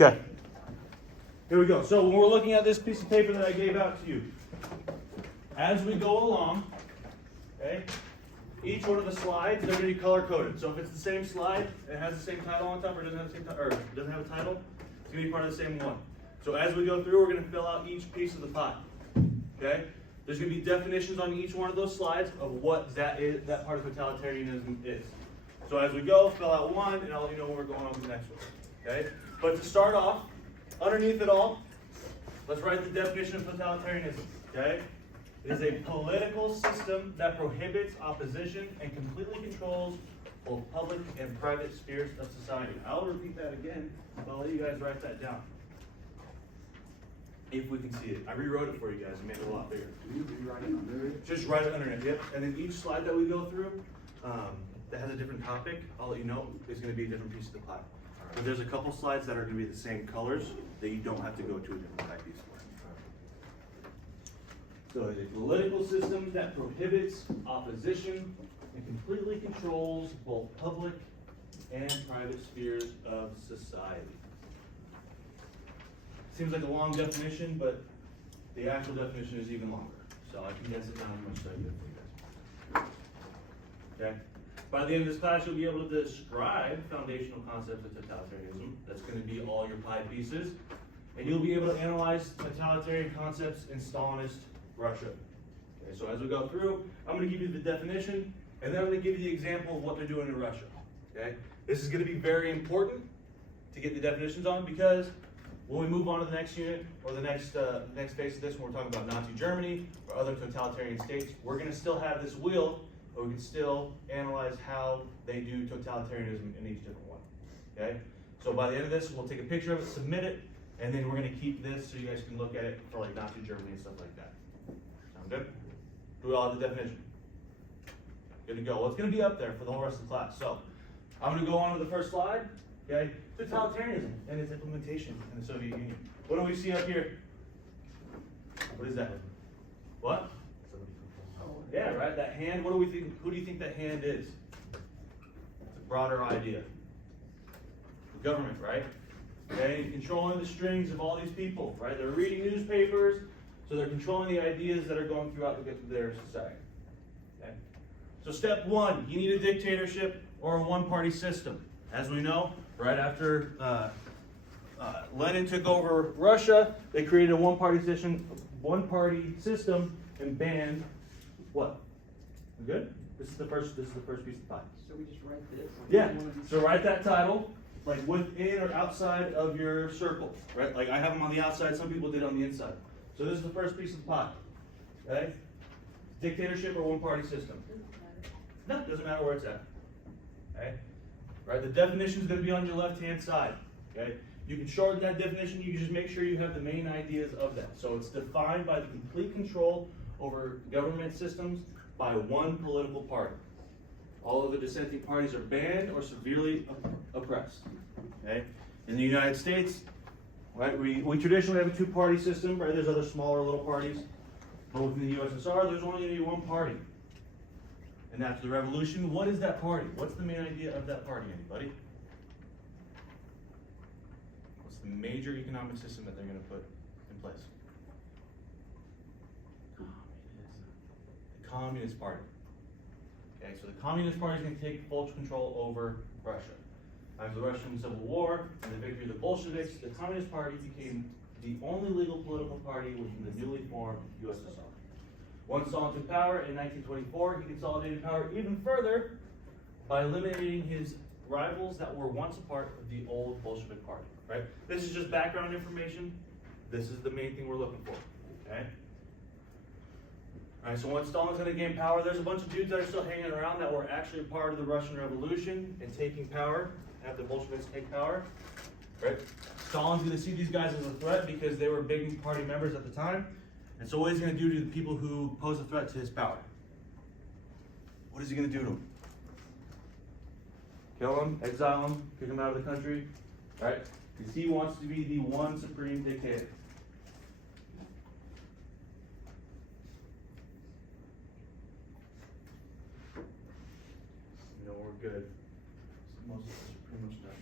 Okay. Here we go. So when we're looking at this piece of paper that I gave out to you, as we go along, okay, each one of the slides, they're going to be color coded. So if it's the same slide, it has the same title on top, or doesn't have the same or doesn't have a title, it's going to be part of the same one. So as we go through, we're going to fill out each piece of the pie. Okay? There's going to be definitions on each one of those slides of what that part of totalitarianism is. So as we go, fill out one, and I'll let you know when we're going on to the next one. Okay? But to start off, underneath it all, let's write the definition of totalitarianism. Okay? It is a political system that prohibits opposition and completely controls both public and private spheres of society. I'll repeat that again, but I'll let you guys write that down. If we can see it. I rewrote it for you guys and made it a lot bigger. Just write it underneath, yep. And then each slide that we go through that has a different topic, I'll let you know, is going to be a different piece of the pie. But there's a couple slides that are going to be the same colors that you don't have to go to a different pie piece for. So it's a political system that prohibits opposition and completely controls both public and private spheres of society. Seems like a long definition, but the actual definition is even longer. So I condense it down as much as I could for you guys. Okay? By the end of this class, you'll be able to describe foundational concepts of totalitarianism. That's going to be all your pie pieces. And you'll be able to analyze totalitarian concepts in Stalinist Russia. Okay, so as we go through, I'm going to give you the definition, and then I'm going to give you the example of what they're doing in Russia. Okay? This is going to be very important to get the definitions on, because when we move on to the next unit, or the next phase of this, when we're talking about Nazi Germany or other totalitarian states, we're going to still have this wheel, but we can still analyze how they do totalitarianism in each different one. Okay? So by the end of this, we'll take a picture of it, submit it, and then we're going to keep this so you guys can look at it for like Nazi Germany and stuff like that. Sound good? Do we all have the definition? Good to go. Well, it's going to be up there for the whole rest of the class. So I'm going to go on to the first slide. Okay, totalitarianism and its implementation in the Soviet Union. What do we see up here? What is that? What? Yeah, right. That hand. What do we think? Who do you think that hand is? It's a broader idea. The government, right? Okay, controlling the strings of all these people, right? They're reading newspapers, so they're controlling the ideas that are going throughout their society. Okay. So step one, you need a dictatorship or a one-party system. As we know, right after Lenin took over Russia, they created a one-party system and banned what? We good? This is the first piece of the pie. So we just write this? Yeah. So write that title, like within or outside of your circle, right? Like I have them on the outside. Some people did on the inside. So this is the first piece of the pie. Okay? Dictatorship or one-party system? No, doesn't matter where it's at. Okay? Right, the definition is going to be on your left-hand side. Okay, you can shorten that definition. You can just make sure you have the main ideas of that. So it's defined by the complete control over government systems by one political party. All of the dissenting parties are banned or severely oppressed. Okay, in the United States, right, we traditionally have a two-party system. Right, there's other smaller little parties, but within the USSR, there's only going to be one party. And after the revolution, what is that party? What's the main idea of that party, anybody? What's the major economic system that they're going to put in place? The Communist Party. Okay, so the Communist Party is going to take full control over Russia. After the Russian Civil War and the victory of the Bolsheviks, the Communist Party became the only legal political party within the newly formed USSR. Once Stalin took power in 1924, he consolidated power even further by eliminating his rivals that were once a part of the old Bolshevik party. Right? This is just background information. This is the main thing we're looking for. Okay? All right, so once Stalin's going to gain power, there's a bunch of dudes that are still hanging around that were actually part of the Russian Revolution and taking power, have the Bolsheviks take power. Right? Stalin's going to see these guys as a threat because they were big party members at the time. And so what is he going to do to the people who pose a threat to his power? What is he going to do to them? Kill them, exile them, kick them out of the country, right? Because he wants to be the one supreme dictator. No, we're good. Most of us are pretty much done.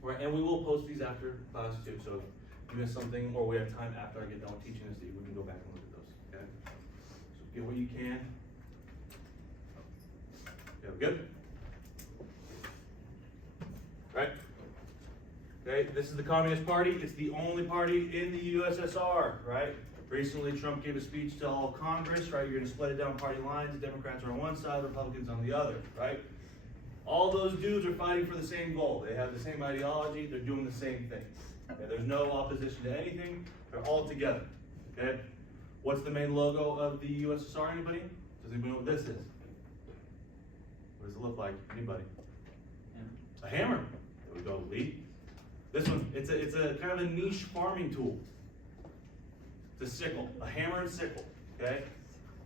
Right, and we will post post these after class too, so if you miss something or we have time after I get done teaching this to you, we can go back and look at those, okay? So get what you can. Yeah, we good? Right? Okay, this is the Communist Party. It's the only party in the USSR, right? Recently, Trump gave a speech to all Congress, right? You're gonna split it down party lines. The Democrats are on one side, the Republicans on the other, right? All those dudes are fighting for the same goal. They have the same ideology. They're doing the same thing. Okay? There's no opposition to anything. They're all together, okay? What's the main logo of the USSR, anybody? Does anybody know what this is? What does it look like? Anybody? A hammer. There we go, Lee. This one, it's a kind of a niche farming tool. It's a sickle, a hammer and sickle, okay?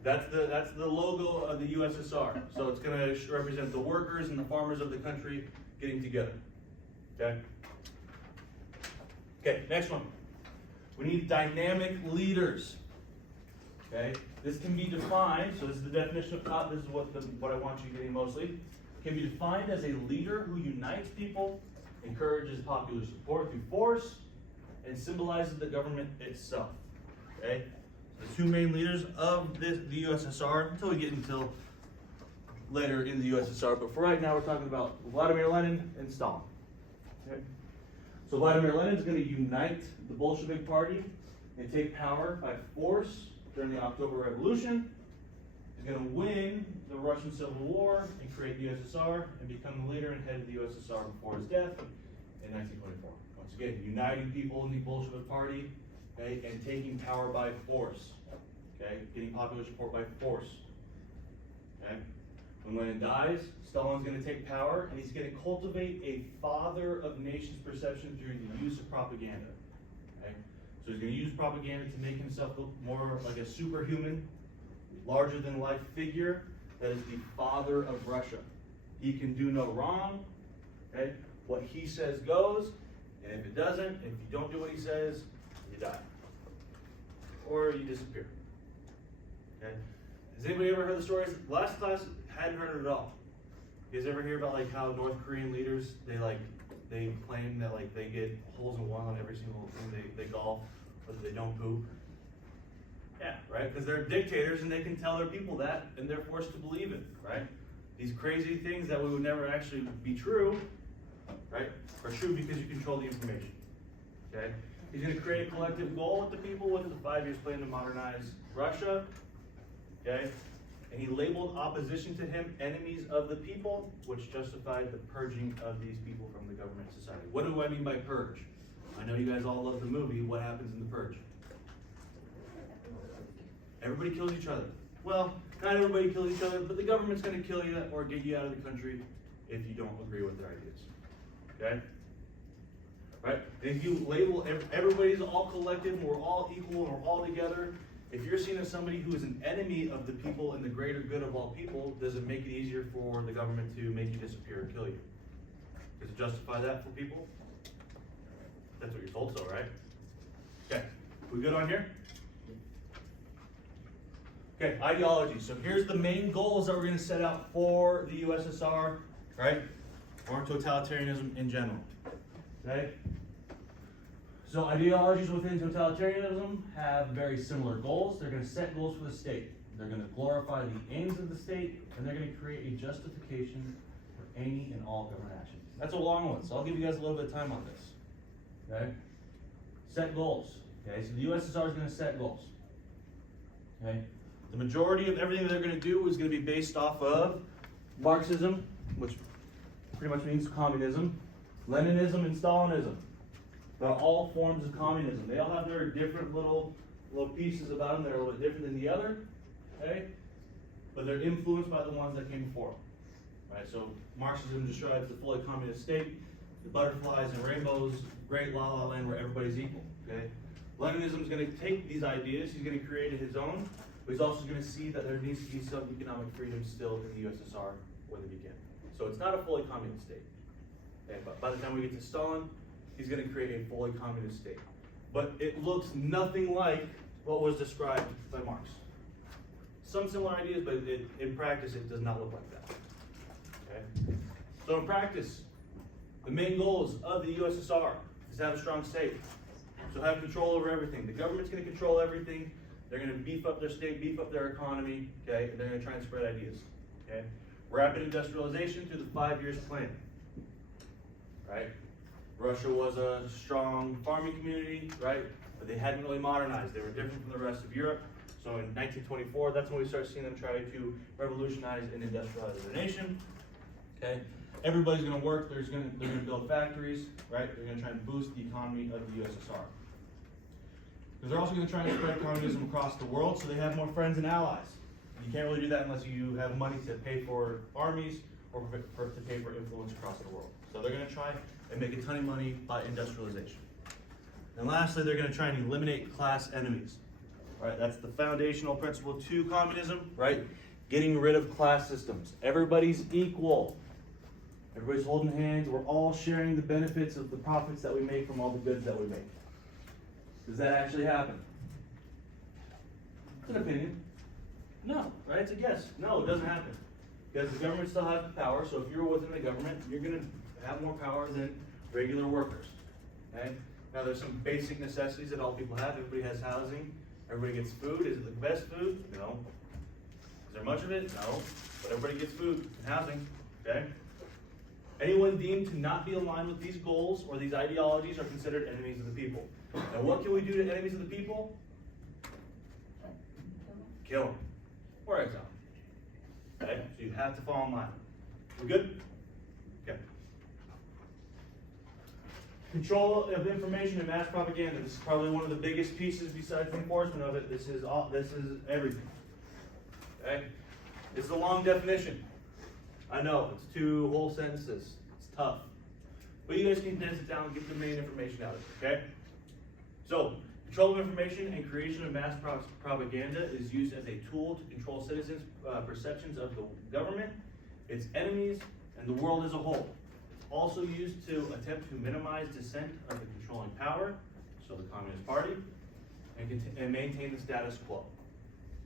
That's the logo of the USSR. So it's gonna represent the workers and the farmers of the country getting together, okay? Okay, next one. We need dynamic leaders, okay? This can be defined, so this is the definition of top, this is what I want you getting mostly. Can be defined as a leader who unites people, encourages popular support through force, and symbolizes the government itself. Okay? The two main leaders of the USSR until we get until later in the USSR, but for right now we're talking about Vladimir Lenin and Stalin. Okay? So Vladimir Lenin is going to unite the Bolshevik Party and take power by force during the October Revolution. He's going to win the Russian Civil War and create the USSR and become the leader and head of the USSR before his death in 1924. Once again, uniting people in the Bolshevik Party, okay, and taking power by force, okay, getting popular support by force. Okay. When Lenin dies, Stalin's going to take power and he's going to cultivate a father of nations perception through the use of propaganda. Okay. So he's going to use propaganda to make himself look more like a superhuman, larger than life figure that is the father of Russia. He can do no wrong. Okay? What he says goes, and if it doesn't, if you don't do what he says, you die. Or you disappear. Okay? Has anybody ever heard the stories? Last class hadn't heard it at all. You guys ever hear about like how North Korean leaders they claim that like they get holes in one on every single thing they golf, but they don't poop? Yeah, right? Because they're dictators and they can tell their people that and they're forced to believe it, right? These crazy things that would never actually be true, right, are true because you control the information, okay? He's going to create a collective goal with the people with the 5-year plan to modernize Russia, okay? And he labeled opposition to him enemies of the people, which justified the purging of these people from the government society. What do I mean by purge? I know you guys all love the movie. What happens in the purge? Everybody kills each other. Well, not everybody kills each other, but the government's going to kill you or get you out of the country if you don't agree with their ideas. Okay? Right? And if you label everybody's all collective and we're all equal and we're all together, if you're seen as somebody who is an enemy of the people and the greater good of all people, does it make it easier for the government to make you disappear and kill you? Does it justify that for people? That's what you're told so, right? Okay. We good on here? Okay, ideology. So here's the main goals that we're going to set out for the USSR, right? Or totalitarianism in general. Okay? So ideologies within totalitarianism have very similar goals. They're going to set goals for the state. They're going to glorify the aims of the state, and they're going to create a justification for any and all government actions. That's a long one, so I'll give you guys a little bit of time on this. Okay? Set goals. Okay, so the USSR is going to set goals. Okay? The majority of everything they're going to do is going to be based off of Marxism, which pretty much means communism, Leninism, and Stalinism. They're all forms of communism. They all have their different little pieces about them that are a little bit different than the other, okay? But they're influenced by the ones that came before, right? So Marxism describes the fully communist state, the butterflies and rainbows, great la-la land where everybody's equal, okay? Leninism is going to take these ideas, he's going to create his own, but he's also going to see that there needs to be some economic freedom still in the USSR when they begin. So it's not a fully communist state. Okay? But by the time we get to Stalin, he's going to create a fully communist state. But it looks nothing like what was described by Marx. Some similar ideas, but in practice it does not look like that. Okay? So in practice, the main goals of the USSR is is have a strong state. So have control over everything. The government's going to control everything. They're going to beef up their state, beef up their economy, okay? And they're going to try and spread ideas, okay? Rapid industrialization through the 5 years plan, right? Russia was a strong farming community, right? But they hadn't really modernized. They were different from the rest of Europe. So in 1924, that's when we start seeing them try to revolutionize and industrialize their nation, okay? Everybody's going to work. They're going to build factories, right? They're going to try and boost the economy of the USSR. Because they're also going to try and spread communism across the world, so they have more friends and allies. You can't really do that unless you have money to pay for armies or to pay for influence across the world. So they're going to try and make a ton of money by industrialization. And lastly, they're going to try and eliminate class enemies. Right? That's the foundational principle to communism, right? Getting rid of class systems. Everybody's equal. Everybody's holding hands. We're all sharing the benefits of the profits that we make from all the goods that we make. Does that actually happen? It's an opinion. No, right? It's a guess. No, it doesn't happen. Because the government still has the power, so if you're within the government, you're going to have more power than regular workers. Okay? Now, there's some basic necessities that all people have. Everybody has housing. Everybody gets food. Is it the best food? No. Is there much of it? No. But everybody gets food and housing. Okay? Anyone deemed to not be aligned with these goals or these ideologies are considered enemies of the people. Now, what can we do to enemies of the people? Kill them. Or exile. Okay? So you have to fall in line. We good? Okay. Control of information and mass propaganda. This is probably one of the biggest pieces besides the enforcement of it. This is everything. Okay? This is a long definition. I know, it's 2 whole sentences. It's tough. But you guys can condense it down and get the main information out of it, okay? So, control of information and creation of mass propaganda is used as a tool to control citizens' perceptions of the government, its enemies, and the world as a whole. It's also used to attempt to minimize dissent of the controlling power, so the Communist Party, and maintain the status quo,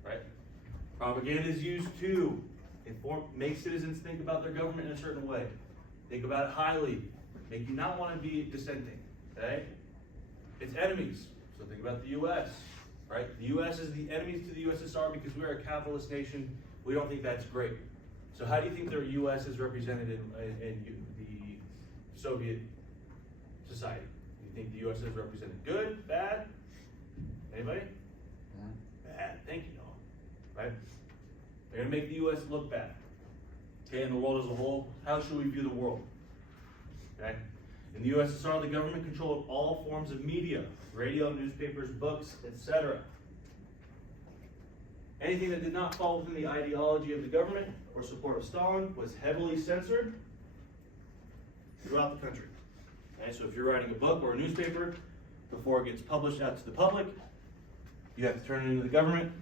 right? Propaganda is used to make citizens think about their government in a certain way. Think about it highly. Make you not want to be dissenting, okay? Its enemies. So think about the U.S., right? The U.S. is the enemies to the USSR because we are a capitalist nation. We don't think that's great. So how do you think the U.S. is represented in the Soviet society? Do you think the U.S. is represented good, bad? Anybody? Bad. Thank you, Noah. Right? They're going to make the U.S. look bad. Okay, and the world as a whole, how should we view the world? Okay? In the USSR, the government controlled all forms of media, radio, newspapers, books, etc. Anything that did not fall within the ideology of the government or support of Stalin was heavily censored throughout the country. Okay, so if you're writing a book or a newspaper, before it gets published out to the public, you have to turn it into the government.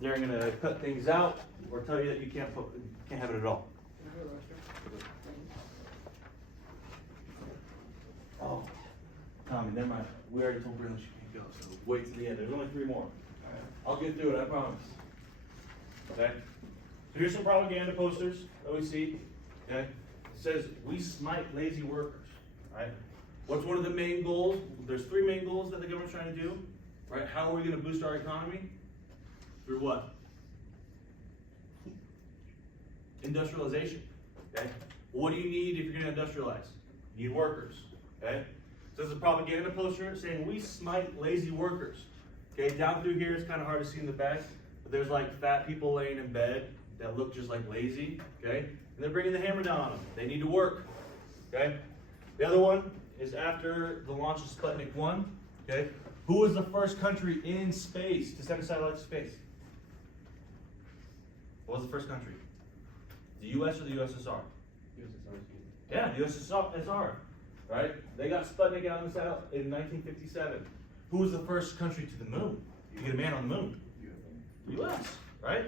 They're going to cut things out or tell you that you can't have it at all. Oh, Tommy, never mind. We already told Brenda she can't go, so wait till the end. There's only 3 more. Alright. I'll get through it, I promise. Okay? So here's some propaganda posters that we see. Okay? It says, we smite lazy workers. Right? What's one of the main goals? There's 3 main goals that the government's trying to do. Right? How are we going to boost our economy? Through what? Industrialization. Okay? What do you need if you're going to industrialize? You need workers. Okay? So there's a propaganda poster saying we smite lazy workers. Okay, down through here it's kind of hard to see in the back, but there's like fat people laying in bed that look just like lazy. Okay? And they're bringing the hammer down on them. They need to work. Okay? The other one is after the launch of Sputnik 1. Okay? Who was the first country in space to send a satellite to space? What was the first country? The US or the USSR? USSR. Yeah, the USSR. Right? They got Sputnik out in 1957. Who was the first country to the moon? You get a man on the moon. The US, right?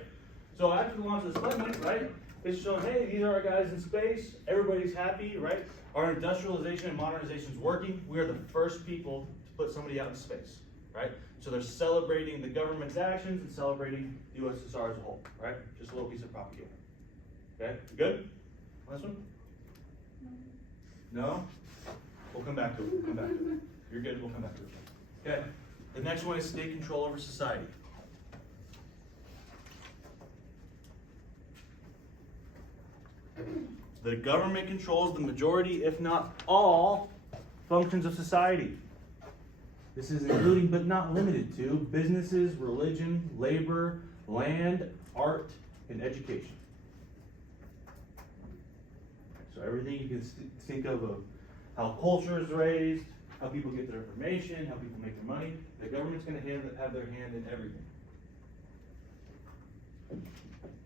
So after the launch of the Sputnik, right? It's showing, hey, these are our guys in space. Everybody's happy, right? Our industrialization and modernization is working. We are the first people to put somebody out in space, right? So they're celebrating the government's actions and celebrating the USSR as a whole, right? Just a little piece of propaganda. Okay, good? Last one? No? We'll come back to it. We'll come back to it. You're good. We'll come back to it. Okay. The next one is state control over society. The government controls the majority, if not all, functions of society. This is including but not limited to businesses, religion, labor, land, art, and education. So everything you can think of how culture is raised, how people get their information, how people make their money. The government's going to have their hand in everything.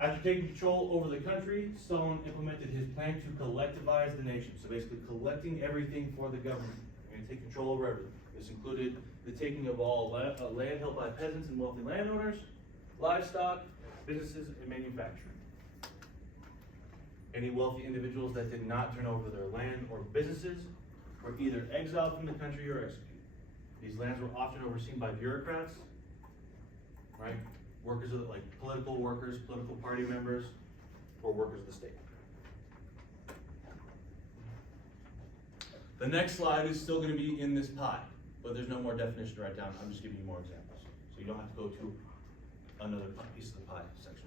After taking control over the country, Stalin implemented his plan to collectivize the nation. So basically collecting everything for the government. We're going to take control over everything. This included the taking of all land held by peasants and wealthy landowners, livestock, businesses, and manufacturing. Any wealthy individuals that did not turn over their land or businesses were either exiled from the country or executed. These lands were often overseen by bureaucrats, right? Workers of like political workers, political party members, or workers of the state. The next slide is still going to be in this pie, but there's no more definition to write down. I'm just giving you more examples. So you don't have to go to another piece of the pie section.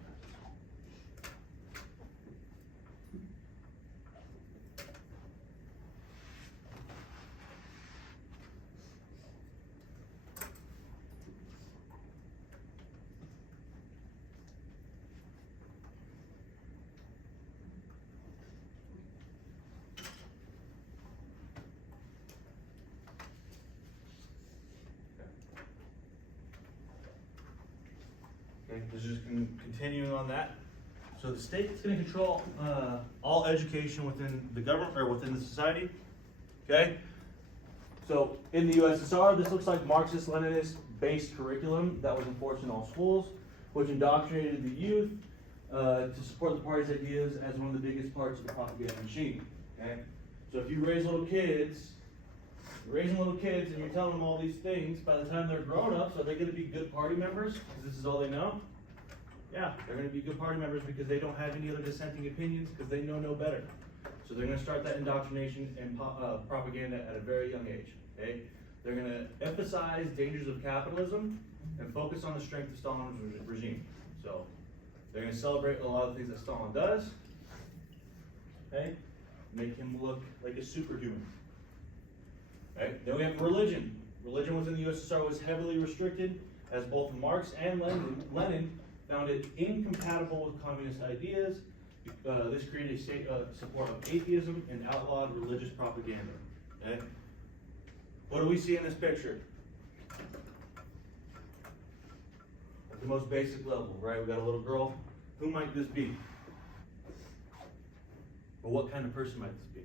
Okay, this is just continuing on that. So the state is going to control all education within the government or within the society. Okay. So in the USSR, this looks like Marxist-Leninist-based curriculum that was enforced in all schools, which indoctrinated the youth to support the party's ideas as one of the biggest parts of the propaganda machine. Okay. So if you raise little kids. You're raising little kids and you're telling them all these things, by the time they're grown ups, are they going to be good party members because this is all they know? Yeah, they're going to be good party members because they don't have any other dissenting opinions because they know no better. So they're going to start that indoctrination and propaganda at a very young age. Okay? They're going to emphasize dangers of capitalism and focus on the strength of Stalin's regime. So they're going to celebrate a lot of the things that Stalin does. Okay? Make him look like a superhuman. Okay. Then we have religion. Religion within the USSR was heavily restricted, as both Marx and Lenin found it incompatible with communist ideas. This created a state support of atheism and outlawed religious propaganda. Okay. What do we see in this picture? At the most basic level, right? We got a little girl. Who might this be? Or what kind of person might this be?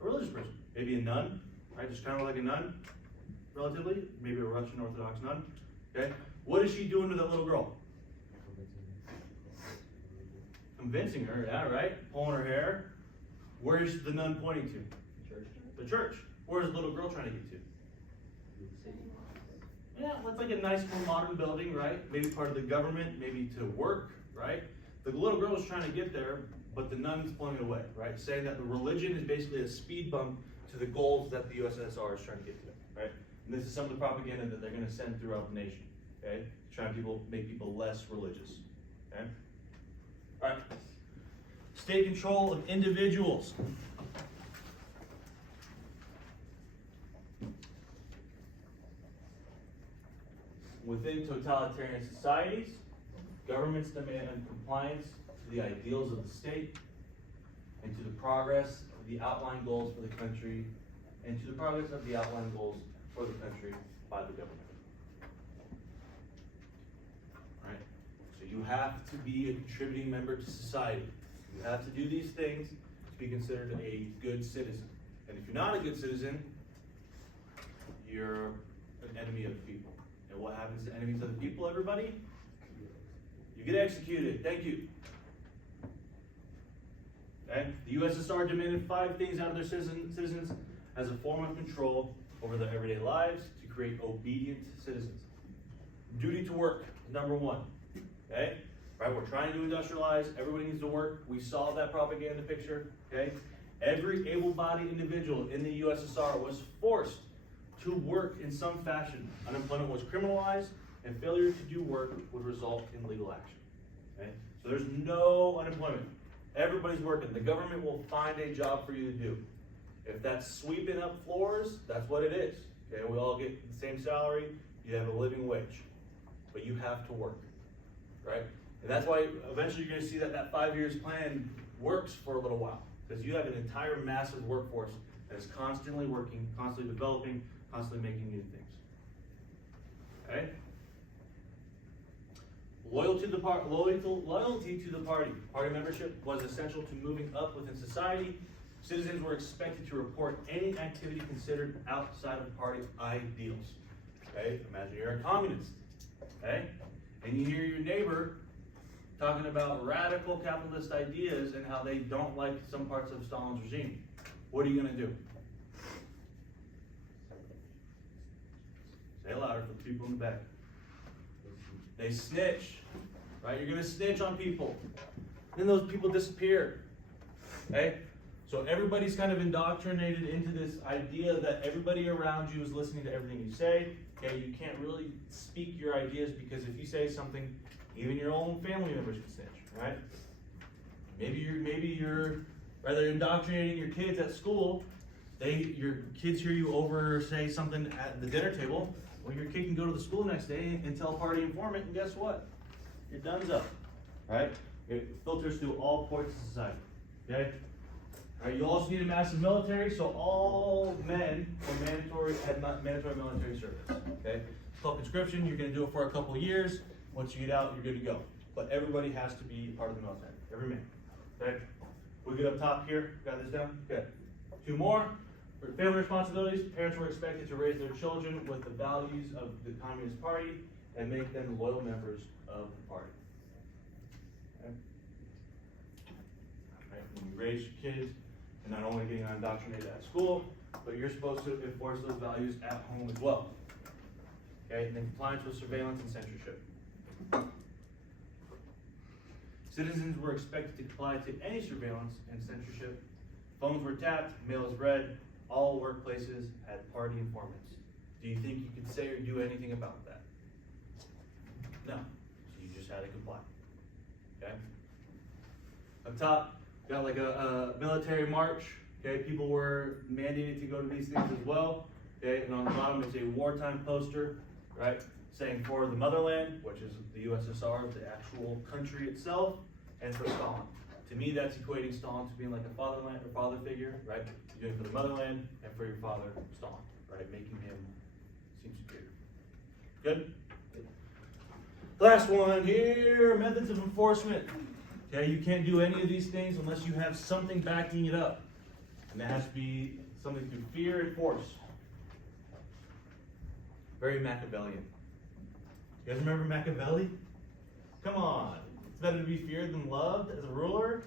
A religious person. Maybe a nun, right? Just kind of like a nun, relatively. Maybe a Russian Orthodox nun. Okay. What is she doing to that little girl? Convincing her, yeah, right? Pulling her hair. Where is the nun pointing to? Church. The church. Where is the little girl trying to get to? Yeah, it's like a nice little modern building, right? Maybe part of the government, maybe to work, right? The little girl is trying to get there, but the nun's pulling it away, right? Saying that the religion is basically a speed bump to the goals that the USSR is trying to get to, right? And this is some of the propaganda that they're going to send throughout the nation, okay? Trying to make people less religious, okay? All right. State control of individuals. Within totalitarian societies, governments demand compliance to the ideals of the state and to the progress of the outlined goals for the country and to the progress of the outlined goals for the country by the government. Right? So you have to be a contributing member to society. You have to do these things to be considered a good citizen. And if you're not a good citizen, you're an enemy of the people. And what happens to enemies of the people, everybody? You get executed. Thank you. Okay? The USSR demanded 5 things out of their citizens as a form of control over their everyday lives to create obedient citizens. Duty to work, number 1. Okay? Right? We're trying to industrialize. Everybody needs to work. We saw that propaganda picture. Okay? Every able-bodied individual in the USSR was forced to work in some fashion. Unemployment was criminalized, and failure to do work would result in legal action. Okay? So there's no unemployment. Everybody's working. The government will find a job for you to do. If that's sweeping up floors, that's what it is. Okay, we all get the same salary, you have a living wage, but you have to work, right? And that's why eventually you're gonna see that that 5 years plan works for a little while, because you have an entire massive workforce that is constantly working, constantly developing, constantly making new things. Okay? Loyalty to the party. Party membership was essential to moving up within society. Citizens were expected to report any activity considered outside of party ideals. Okay? Imagine you're a communist. Okay? And you hear your neighbor talking about radical capitalist ideas and how they don't like some parts of Stalin's regime. What are you going to do? Say it louder for the people in the back. They snitch, right? You're going to snitch on people. Then those people disappear. Okay? So everybody's kind of indoctrinated into this idea that everybody around you is listening to everything you say. Okay? You can't really speak your ideas, because if you say something, even your own family members can snitch, right? Maybe you're rather indoctrinating your kids at school. Your kids hear you over say something at the dinner table. Well, your kid can go to the school next day and tell party informant, and guess what? You're done's up, right? It filters through all points of society, okay? All right, you also need a massive military, so all men had mandatory military service, okay? It's called conscription. You're going to do it for a couple of years. Once you get out, you're good to go. But everybody has to be part of the military, every man, okay? We get up top here, got this down? Good. Two more. For family responsibilities, parents were expected to raise their children with the values of the Communist Party and make them loyal members of the party. Okay? Right. When you raise your kids, you're not only getting indoctrinated at school, but you're supposed to enforce those values at home as well. Okay, and then compliance with surveillance and censorship. Citizens were expected to comply to any surveillance and censorship. Phones were tapped, mail is read. All workplaces had party informants. Do you think you could say or do anything about that? No. So you just had to comply. Okay? Up top, got like a military march. Okay, people were mandated to go to these things as well. Okay, and on the bottom is a wartime poster, right, saying for the motherland, which is the USSR, the actual country itself, and for Stalin. To me, that's equating Stalin to being like a fatherland or father figure, right? You're doing it for the motherland and for your father, Stalin, right? Making him seem superior. Good? Last one here, methods of enforcement. Okay, you can't do any of these things unless you have something backing it up. And that has to be something through fear and force. Very Machiavellian. You guys remember Machiavelli? Come on. It's better to be feared than loved as a ruler.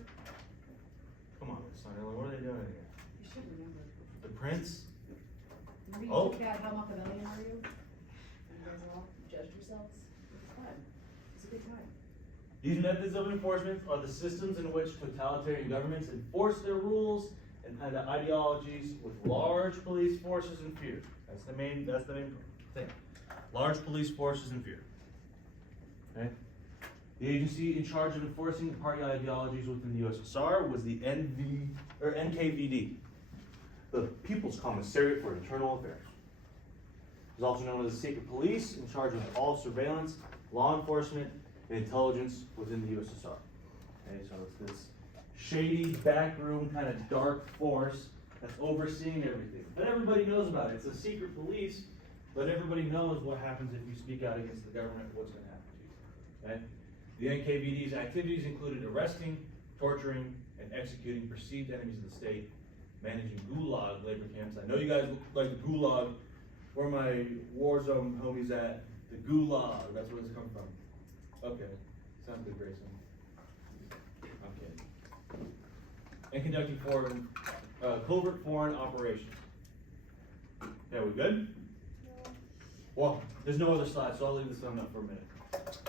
Come on, son. What are they doing here? You should remember. The prince? Remember you Oh. took out how Machiavellian are you? You guys all judged yourselves? It was fun. It was a good time. These methods of enforcement are the systems in which totalitarian governments enforce their rules and ideologies with large police forces and fear. That's the main thing. Large police forces and fear. Okay? The agency in charge of enforcing party ideologies within the USSR was the NKVD, the People's Commissariat for Internal Affairs. It was also known as the secret police in charge of all surveillance, law enforcement, and intelligence within the USSR. Okay, so it's this shady, backroom, kind of dark force that's overseeing everything. But everybody knows about it. It's a secret police, but everybody knows what happens if you speak out against the government, what's going to happen to you. Okay? The NKVD's activities included arresting, torturing, and executing perceived enemies of the state, managing gulag labor camps. I know you guys look like the gulag. Where my war zone homies at? The gulag. That's where it's come from. Okay. Sounds good, Grayson. Okay. And conducting covert foreign operations. Okay, we good? Well, there's no other slides, so I'll leave this one up for a minute.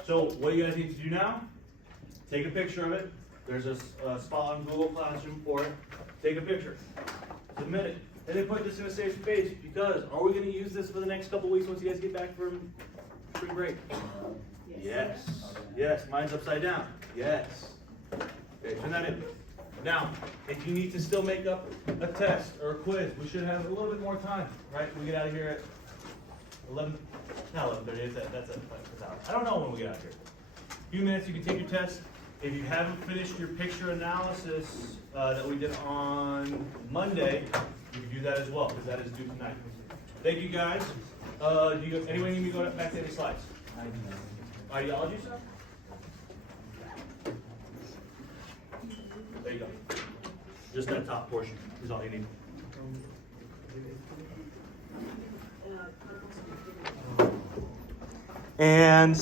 So what you guys need to do now, take a picture of it, There's a spot on Google Classroom for it. Take a picture, submit it, and then put this in a safe space, because are we gonna use this for the next couple weeks once you guys get back from spring break? Yes. Yes, mine's upside down. Yes. Okay, turn that in. Now, if you need to still make up a test or a quiz, we should have a little bit more time, right? We get out of here at 11, not 11:30, that's out. I don't know when we get out of here. A few minutes, you can take your test. If you haven't finished your picture analysis that we did on Monday, you can do that as well, because that is due tonight. Thank you, guys. Anyone need me to go back to any slides? Ideology stuff? There you go. Just that top portion is all you need. And